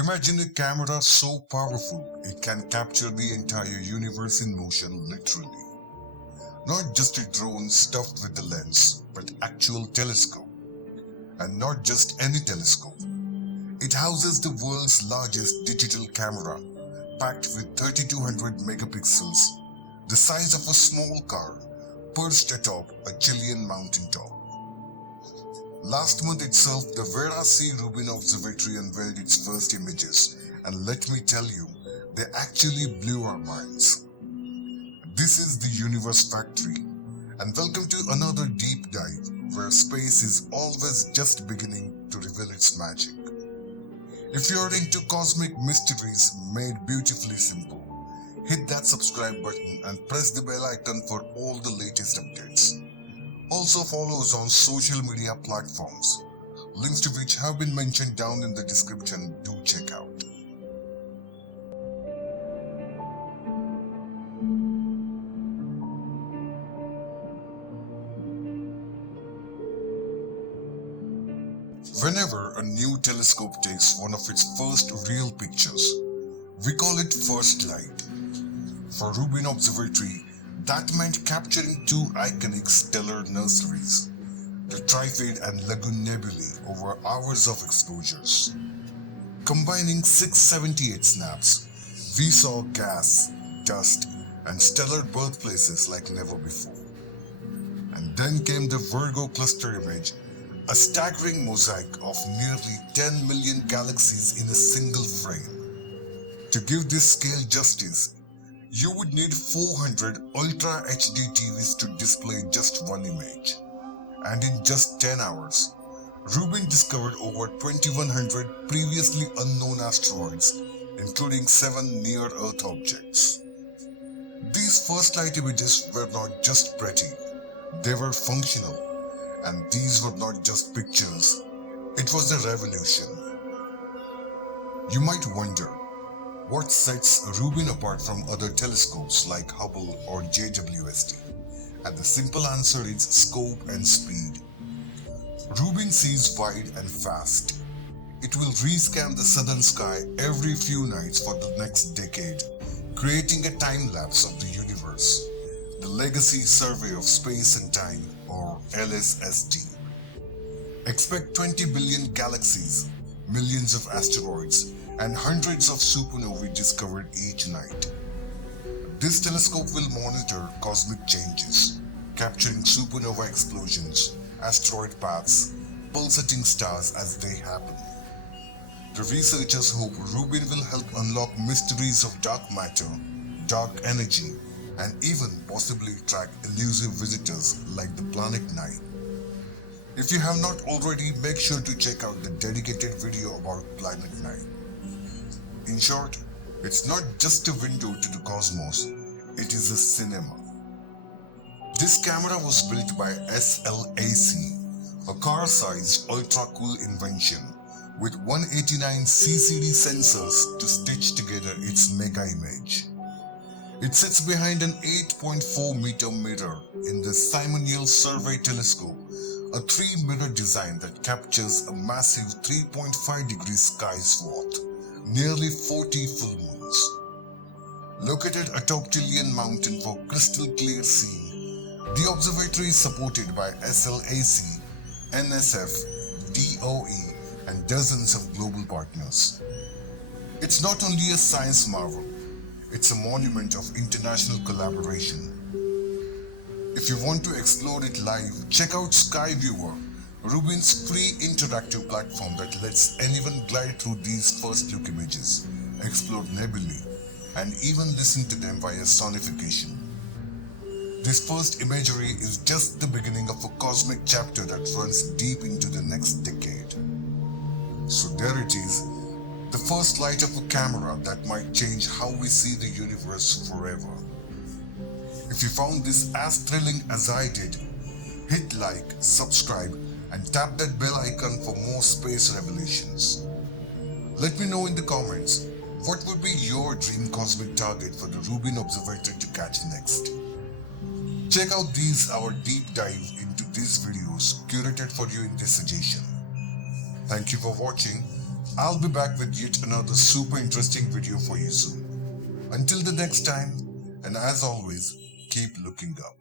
Imagine a camera so powerful it can capture the entire universe in motion literally. Not just a drone stuffed with a lens, but actual telescope. And not just any telescope. It houses the world's largest digital camera, packed with 3200 megapixels, the size of a small car, perched atop a Chilean mountaintop. Last month itself, the Vera C Rubin Observatory unveiled its first images, and let me tell you, they actually blew our minds. This is the Universe Factory, and welcome to another deep dive where space is always just beginning to reveal its magic. If you're into cosmic mysteries made beautifully simple, hit that subscribe button and press the bell icon for all the latest updates. Also follow us on social media platforms, links to which have been mentioned down in the description. Do check out. Whenever a new telescope takes one of its first real pictures, we call it first light. For Rubin Observatory, that meant capturing two iconic stellar nurseries, the Trifid and Lagoon nebulae, over hours of exposures. Combining 678 snaps, we saw gas, dust, and stellar birthplaces like never before. And then came the Virgo cluster image, a staggering mosaic of nearly 10 million galaxies in a single frame. To give this scale justice, you would need 400 Ultra HD TVs to display just one image. And in just 10 hours, Rubin discovered over 2100 previously unknown asteroids, including 7 near-Earth objects. These first light images were not just pretty, they were functional. And these were not just pictures, it was a revolution. You might wonder, what sets Rubin apart from other telescopes like Hubble or JWST? And the simple answer is scope and speed. Rubin sees wide and fast. It will rescan the southern sky every few nights for the next decade, creating a time-lapse of the universe. The Legacy Survey of Space and Time, or LSST. Expect 20 billion galaxies, millions of asteroids, and hundreds of supernovae discovered each night. This telescope will monitor cosmic changes, capturing supernova explosions, asteroid paths, pulsating stars as they happen. The researchers hope Rubin will help unlock mysteries of dark matter, dark energy, and even possibly track elusive visitors like the planet 9. If you have not already, make sure to check out the dedicated video about planet 9. In short, it's not just a window to the cosmos, it is a cinema. This camera was built by SLAC, a car-sized ultra-cool invention with 189 CCD sensors to stitch together its mega image. It sits behind an 8.4 meter mirror in the Simonial Survey telescope, a 3-mirror design that captures a massive 3.5 degree sky swath, nearly 40 full moons. Located atop Chilean mountain for crystal clear seeing, the observatory is supported by SLAC, NSF, DOE, and dozens of global partners. It's not only a science marvel, it's a monument of international collaboration. If you want to explore it live, check out Skyviewer, Rubin's free interactive platform that lets anyone glide through these first look images, explore nebulae, and even listen to them via sonification. This first imagery is just the beginning of a cosmic chapter that runs deep into the next decade. So there it is, the first light of a camera that might change how we see the universe forever. If you found this as thrilling as I did, hit like, subscribe, and tap that bell icon for more space revelations. Let me know in the comments, what would be your dream cosmic target for the Rubin Observatory to catch next? Check out our deep dive into these videos curated for you in this suggestion. Thank you for watching. I'll be back with yet another super interesting video for you soon. Until the next time, and as always, keep looking up.